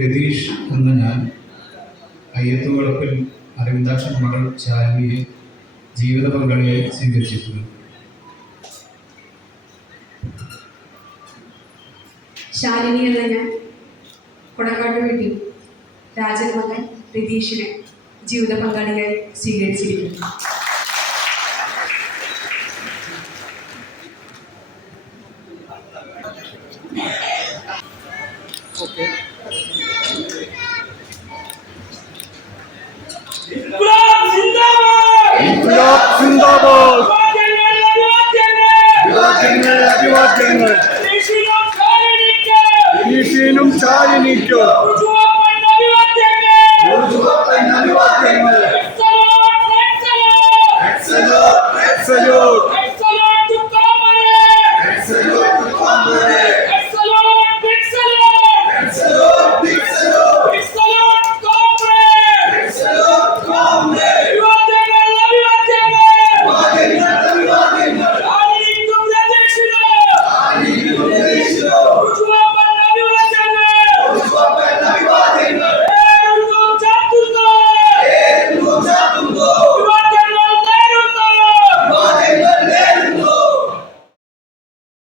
രതീഷ് എന്ന ഞാൻ അയ്യത്തുവളപ്പിൽ അരവിന്ദാക്ഷൻ മകൾ ശാലിനിയെ ജീവിത പങ്കാളിയായി സ്വീകരിച്ചിട്ടുണ്ട്. ശാലിനി എന്ന ഞാൻ കൊടക്കാട്ട് വീട്ടിൽ രാജൻ മകൻ രതീഷിനെ ജീവിത പങ്കാളിയായി സ്വീകരിച്ചിരിക്കുന്നു. ും ചാരി നീക്കോ അഭിവാദ്യങ്ങൾ